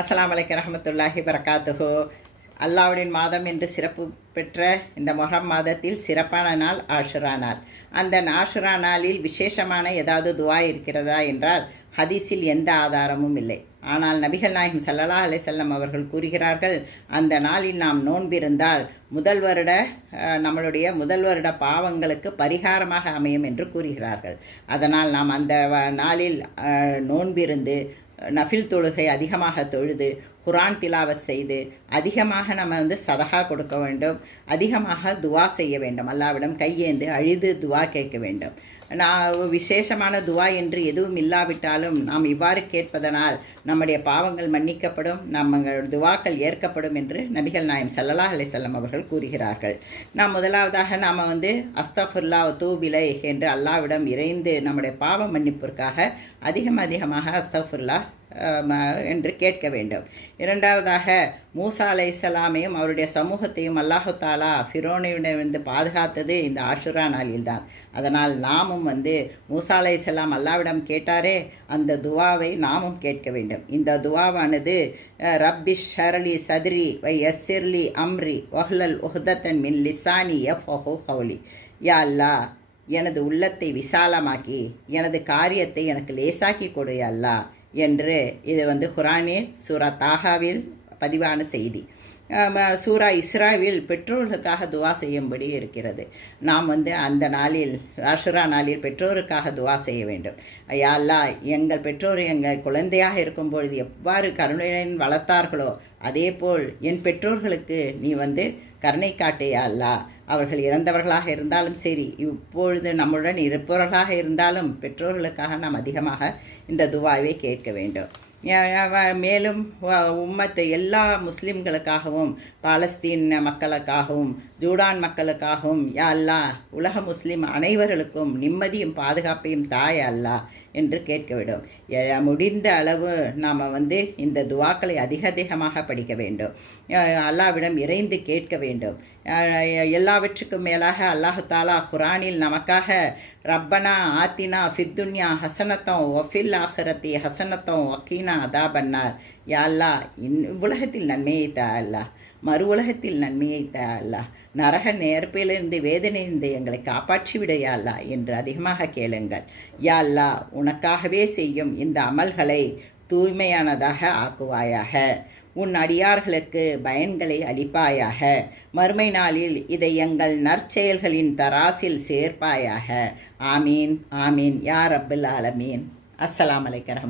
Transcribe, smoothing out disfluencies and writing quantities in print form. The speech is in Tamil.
அஸ்ஸலாமு அலைக்கும் ரஹ்மத்துல்லாஹி பரகாத்துஹு. அல்லாஹ்வின் மாதம் என்று சிறப்பு பெற்ற இந்த முஹர்ரம் மாதத்தில் சிறப்பான நாள் ஆஷுரா நாள். அந்த ஆஷுரா நாளில் விசேஷமான ஏதாவது துவா இருக்கிறதா என்றால் ஹதீஸில் எந்த ஆதாரமும் இல்லை. ஆனால் நபிகள் நாயகம் ஸல்லல்லாஹு அலைஹி வஸல்லம் அவர்கள் கூறுகிறார்கள், அந்த நாளில் நாம் நோன்பிருந்தால் நம்மளுடைய முதல் வருட பாவங்களுக்கு பரிகாரமாக அமையும் என்று கூறுகிறார்கள். அதனால் நாம் அந்த நாளில் நோன்பிருந்து நஃபில் தொழுகை அதிகமாக தொழுது குர்ஆன் திலாவத் செய்து அதிகமாக நம்ம சதகா கொடுக்க வேண்டும், அதிகமாக துவா செய்ய வேண்டும், அல்லாவிடம் கையேந்து அழுது துவா கேட்க வேண்டும். விசேஷமான துவா என்று எதுவும் இல்லாவிட்டாலும் நாம் இவ்வாறு கேட்பதனால் நம்முடைய பாவங்கள் மன்னிக்கப்படும், நம்ம துவாக்கள் ஏற்கப்படும் என்று நபிகள் நாயகம் ஸல்லல்லாஹு அலைஹி வஸல்லம் அவர்கள் கூறுகிறார்கள். முதலாவதாக நாம் அஸ்தஃபிருல்லாஹ் வ தூபு இலைஹ் என்று அல்லாஹ்விடம் இறைந்து நம்முடைய பாவ மன்னிப்பிற்காக அதிகமாக அஸ்தஃபிருல்லாஹ் என்று கேட்க வேண்டும். இரண்டாவதாக மூசா அலைஹிஸ்ஸலாமையும் அவருடைய சமூகத்தையும் அல்லாஹு தாலா ஃபிரௌனிடம் பாதுகாத்தது இந்த ஆஷுரா நாளில்தான். அதனால் நாமும் மூசா அலைஹிஸ்ஸலாம் அல்லாஹ்விடம் கேட்டாரே அந்த துவாவை நாமும் கேட்க வேண்டும். இந்த துவாவானது ரப்பிஷ் ஷரலி சத்ரி வை யஸ்ஸிர்லி அம்ரி வஹ்லல் உஹ்தத்தன் மின் லிசானி யஃப்கஹு கௌலி. யா அல்லாஹ், எனது உள்ளத்தை விசாலமாக்கி எனது காரியத்தை எனக்கு லேசாக்கி கொடு யா அல்லாஹ் என்று இது குர்ஆனில் சூரா தாஹாவில் பதிவான செய்தி. சூரா இஸ்ராவில் பெற்றோர்களுக்காக துவா செய்யும்படி இருக்கிறது. நாம் அந்த நாளில் ஆஷுரா நாளில் பெற்றோருக்காக துவா செய்ய வேண்டும். யா அல்லாஹ், எங்கள் பெற்றோர் எங்கள் குழந்தையாக இருக்கும் பொழுது எவ்வாறு கருணையுடன் வளர்த்தார்களோ அதேபோல் என் பெற்றோர்களுக்கு நீ கருணை காட்டு யா அல்லாஹ். அவர்கள் இறந்தவர்களாக இருந்தாலும் சரி, இப்பொழுது நம்முடன் இருப்பவர்களாக இருந்தாலும் பெற்றோர்களுக்காக நாம் அதிகமாக இந்த துவாவை கேட்க வேண்டும். மேலும் உம்மத்தை எல்லா முஸ்லிம்களுக்காகவும் பாலஸ்தீன் மக்களுக்காகவும் ஜூடான் மக்களுக்காகவும் யா அல்லாஹ் உலக முஸ்லிம் அனைவர்களுக்கும் நிம்மதியும் பாதுகாப்பையும் தாய் அல்லாஹ் என்று கேட்க வேண்டும். முடிந்த அளவு நாம் இந்த துவாக்களை அதிகமாக படிக்க வேண்டும், அல்லாஹ்விடம் இறைந்து கேட்க வேண்டும். எல்லாவற்றுக்கும் மேலாக அல்லாஹு தாலா குர்ஆனில் நமக்காக ரப்பனா ஆத்தினா ஃபித்துன்யா ஹசனத்தம் வஃபில் ஆஹிரத்தி ஹசனத்தம் வக்கீனா அதாபன்னார். யா அல்லாஹ், உலகத்தில் நன்மையை தா அல்லாஹ், மறு உலகத்தில் நன்மையை தா அல்லாஹ், நரக நேர்ப்பிலிருந்து வேதனையிலிருந்து எங்களை காப்பாற்றி விட யா அல்லாஹ் என்று அதிகமாக கேளுங்கள். யா அல்லாஹ், உனக்காகவே செய்யும் இந்த அமல்களை தூய்மையானதாக ஆக்குவாயாக, உன் அடியார்களுக்கு பயன்களை அளிப்பாயாக, மறுமை நாளில் இதை எங்கள் நற்செயல்களின் தராசில் சேர்ப்பாயாக. ஆமீன் ஆமீன் யா ரப்பல் ஆலமீன். அஸ்ஸலாமு அலைக்கும்.